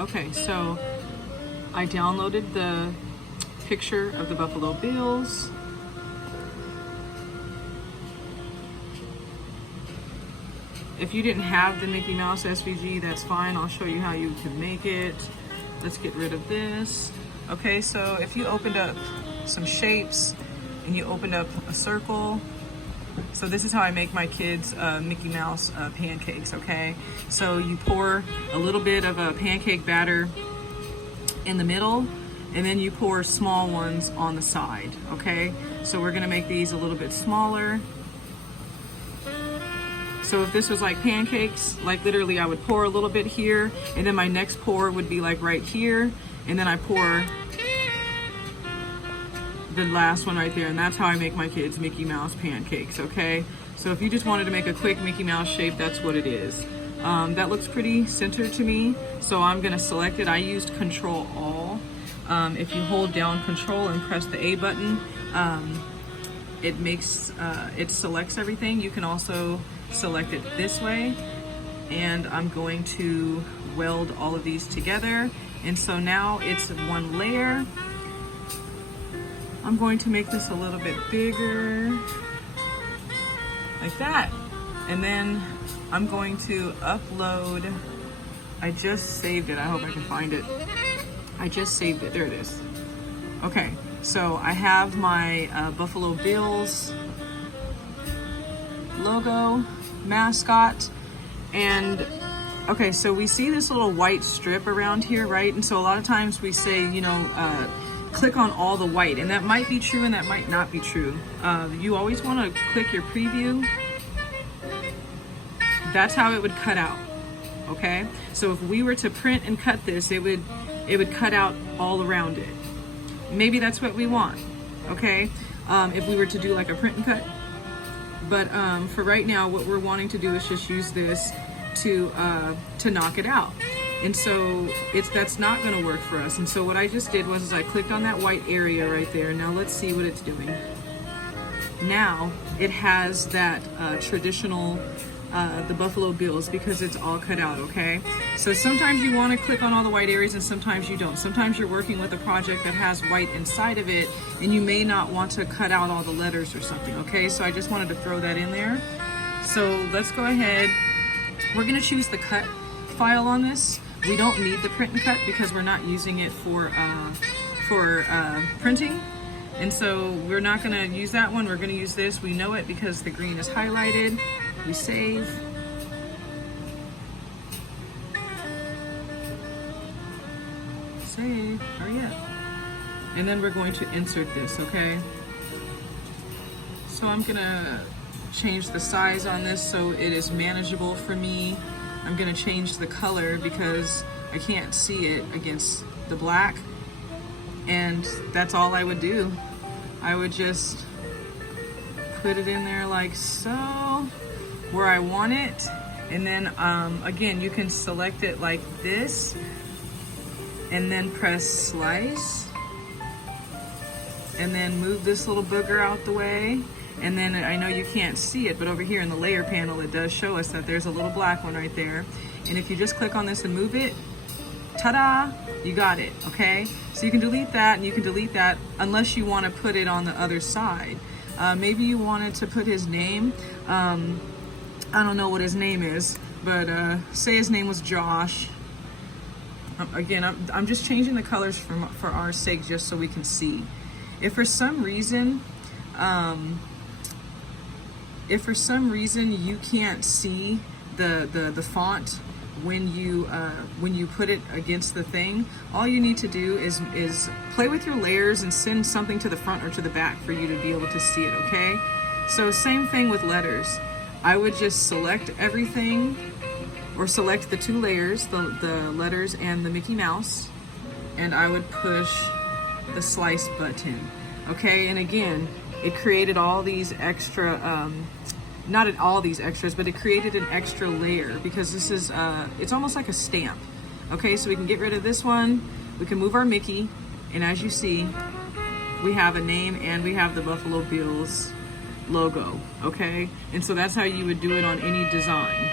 Okay, so I downloaded the picture of the Buffalo Bills. If you didn't have the Mickey Mouse SVG, that's fine. I'll show you how you can make it. Let's get rid of this. Okay, so if you opened up some shapes and you opened up a circle, so this is how I make my kids Mickey Mouse pancakes, okay? So you pour a little bit of a pancake batter in the middle, and then you pour small ones on the side, okay? So we're gonna make these a little bit smaller. So if this was like pancakes, like literally I would pour a little bit here, and then my next pour would be like right here, and then I pour the last one right there, and that's how I make my kids Mickey Mouse pancakes, okay? So if you just wanted to make a quick Mickey Mouse shape, that's what it is. That looks pretty centered to me, so I'm gonna select it. I used Control All. If you hold down Control and press the A button, it selects everything. You can also select it this way, and I'm going to weld all of these together, and so now it's one layer. I'm going to make this a little bit bigger, like that, and then I'm going to upload. I just saved it. I hope I can find it. I just saved it. There it is. Okay, so I have my Buffalo Bills logo, mascot, and okay, so we see this little white strip around here, right? And so a lot of times we say, you know, click on all the white, and that might be true and that might not be true. You always want to click your preview. That's how it would cut out, okay? So if we were to print and cut this, it would cut out all around it. Maybe that's what we want, okay? If we were to do like a print and cut. But for right now, what we're wanting to do is just use this to knock it out. And so that's not gonna work for us. And so what I just did was I clicked on that white area right there. Now let's see what it's doing. Now it has that traditional, the Buffalo Bills, because it's all cut out, okay? So sometimes you wanna click on all the white areas and sometimes you don't. Sometimes you're working with a project that has white inside of it and you may not want to cut out all the letters or something, okay? So I just wanted to throw that in there. So let's go ahead. We're gonna choose the cut file on this. We don't need the print and cut because we're not using it for printing. And so we're not gonna use that one. We're gonna use this. We know it because the green is highlighted. We save. Save, hurry up. And then we're going to insert this, okay? So I'm gonna change the size on this so it is manageable for me. I'm gonna change the color because I can't see it against the black. And that's all I would do. I would just put it in there like so, where I want it. And then again, you can select it like this and then press slice. And then move this little booger out the way. And then I know you can't see it, but over here in the layer panel, it does show us that there's a little black one right there. And if you just click on this and move it, ta-da, you got it, okay? So you can delete that and you can delete that unless you want to put it on the other side. Maybe you wanted to put his name. I don't know what his name is, but say his name was Josh. Again, I'm just changing the colors for our sake just so we can see. If for some reason you can't see the font when you put it against the thing, all you need to do is play with your layers and send something to the front or to the back for you to be able to see it, okay? So same thing with letters. I would just select everything, or select the two layers, the letters and the Mickey Mouse, and I would push the slice button, okay? And again, it created all these extra, not all these extras, but it created an extra layer because this is, it's almost like a stamp. Okay, so we can get rid of this one. We can move our Mickey, and as you see, we have a name and we have the Buffalo Bills logo, okay? And so that's how you would do it on any design.